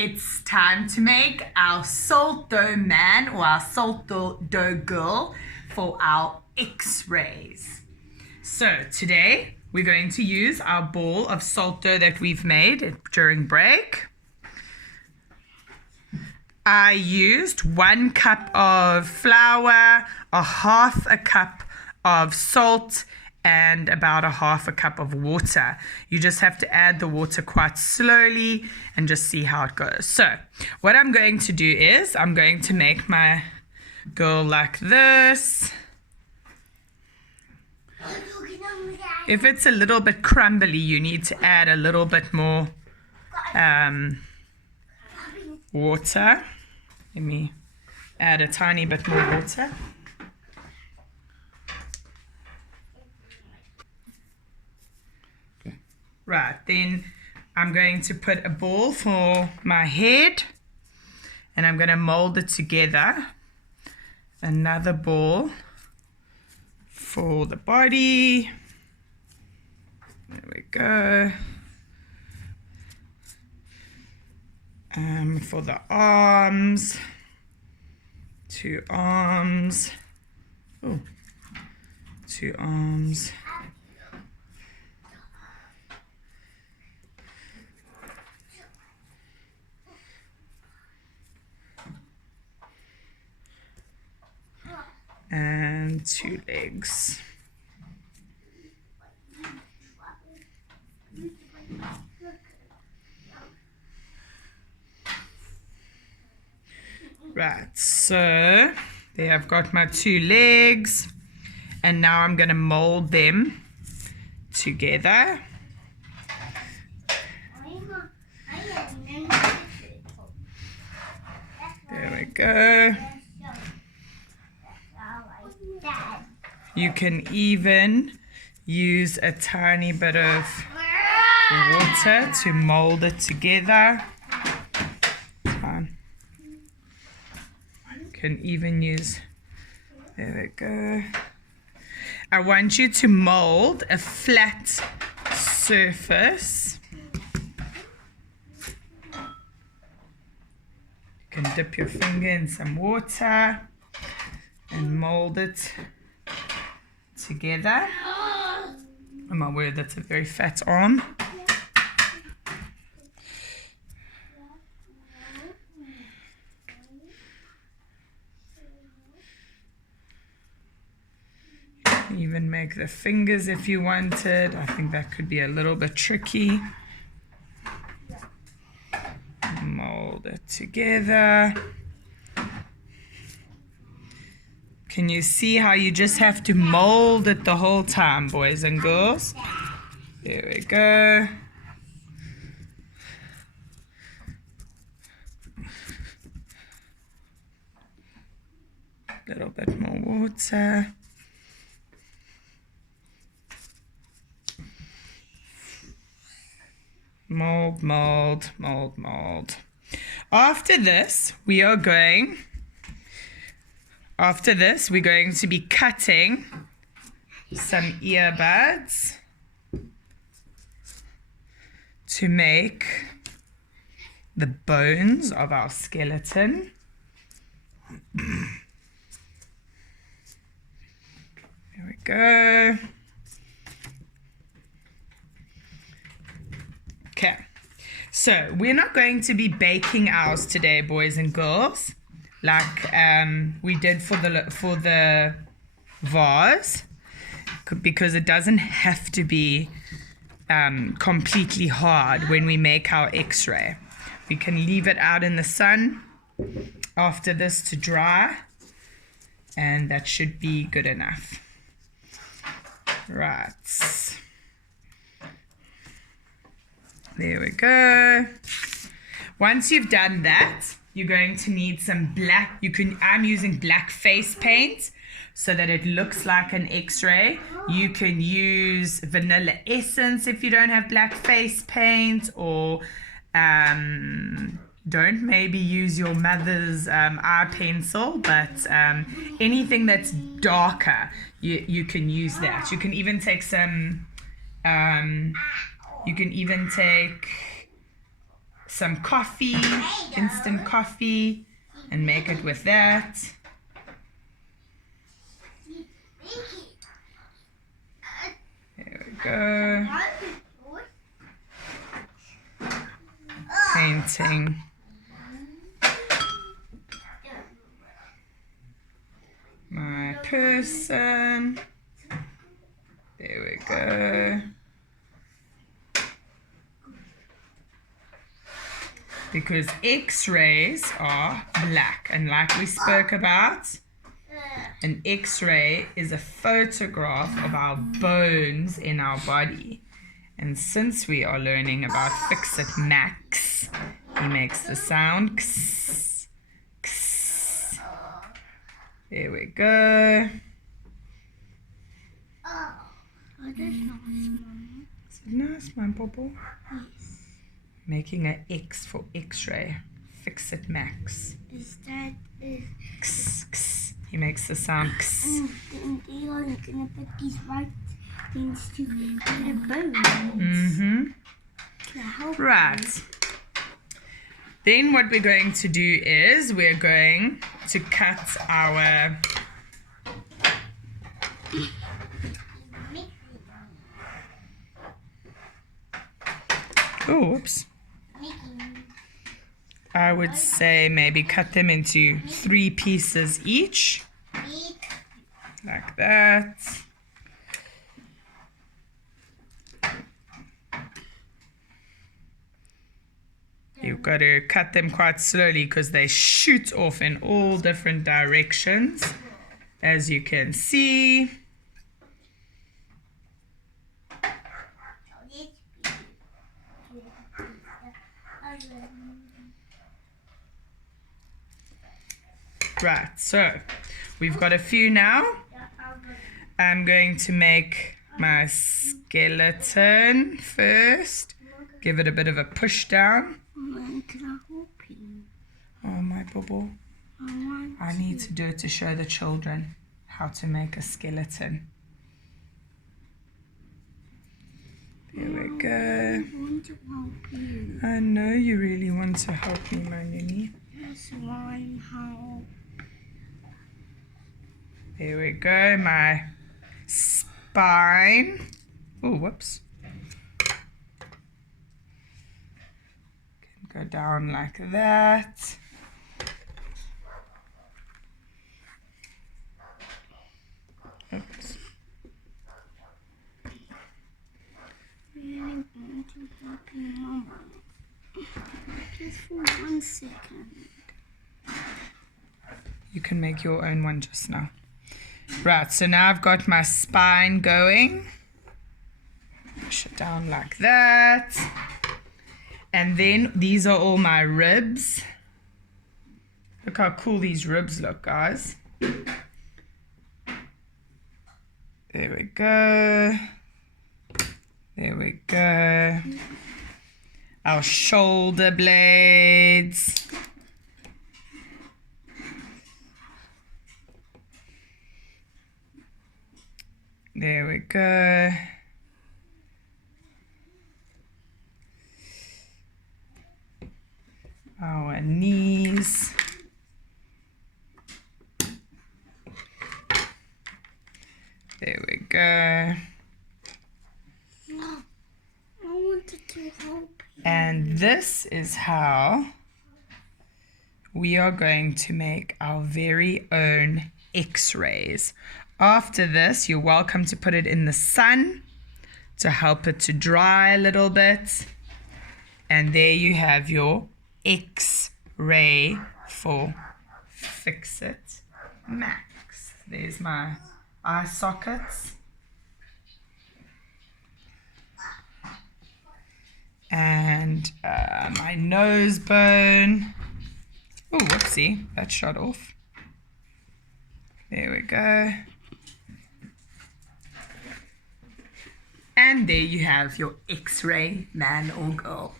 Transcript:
It's time to make our salt dough man or our salt dough girl for our x-rays. So today we're going to use our ball of salt dough that we've made during break. I used 1 cup of flour, a half a cup of salt, and about a half a cup of water. You just have to add the water quite slowly and just see how it goes. So what I'm going to do is I'm going to make my girl like this. If it's a little bit crumbly, you need to add a little bit more water. Let me add a tiny bit more water. Right, then I'm going to put a ball for my head and I'm going to mold it together. Another ball for the body. There we go. For the arms, 2 arms. Oh, 2 arms. And 2 legs. Right, so there I've got my 2 legs, and now I'm going to mold them together. There we go. You can even use a tiny bit of water to mold it together. Fine. You can even use, there we go. I want you to mold a flat surface. You can dip your finger in some water and mold it together. Oh my word, that's a very fat arm. You can even make the fingers if you wanted. I think that could be a little bit tricky. Mold it together. Can you see how you just have to mold it the whole time, boys and girls? There we go. A little bit more water. Mold, mold, mold, mold. After this, we're going to be cutting some earbuds to make the bones of our skeleton. There we go. Okay, so we're not going to be baking ours today, boys and girls, like we did for the vase, because it doesn't have to be completely hard when we make our x-ray. We can leave it out in the sun after this to dry, and that should be good enough. Right. There we go. Once you've done that, you're going to need some black. I'm using black face paint so that it looks like an x-ray. You can use vanilla essence if you don't have black face paint, or don't maybe use your mother's eye pencil, but anything that's darker, you can use that. You can even take some some coffee, instant coffee, and make it with that. There we go. Painting. My person. There we go. Because X-rays are black, and like we spoke about, an X-ray is a photograph of our bones in our body. And since we are learning about Fix-It Max, he makes the sound ks, ks. There we go. That's nice, Mummy. Is it nice, my bubble? Yes. Making an X for X-ray. Fix-It Max. Is that Ks, ks. He makes the sound ks. and they are gonna put these white things to the bones. Mm-hmm. To help Right. Then what we're going to do is we're going to cut our oops. I would say maybe cut them into 3 pieces each. Like that. You've got to cut them quite slowly because they shoot off in all different directions, as you can see. Right, so we've got a few now. I'm going to make my skeleton first. Give it a bit of a push down. Mom, can I help you? Oh, my bubble. I need to do it to show the children how to make a skeleton. There we go. I want to help you. I know you really want to help me, my ninny. That's why help. There we go, my spine. Oh, whoops. Can go down like that. Oops. Really want to help you, Mom. Just for 1 second. You can make your own one just now. Right, so now I've got my spine going. Push it down like that. And then these are all my ribs. Look how cool these ribs look, guys. There we go. There we go. Our shoulder blades. There we go. Our knees. There we go. I wanted to help you. And this is how we are going to make our very own X-rays. After this, you're welcome to put it in the sun to help it to dry a little bit. And there you have your X-ray for Fix-It Max. There's my eye sockets. And my nose bone. Oh, whoopsie, that shot off. There we go. And there you have your X-ray man or girl.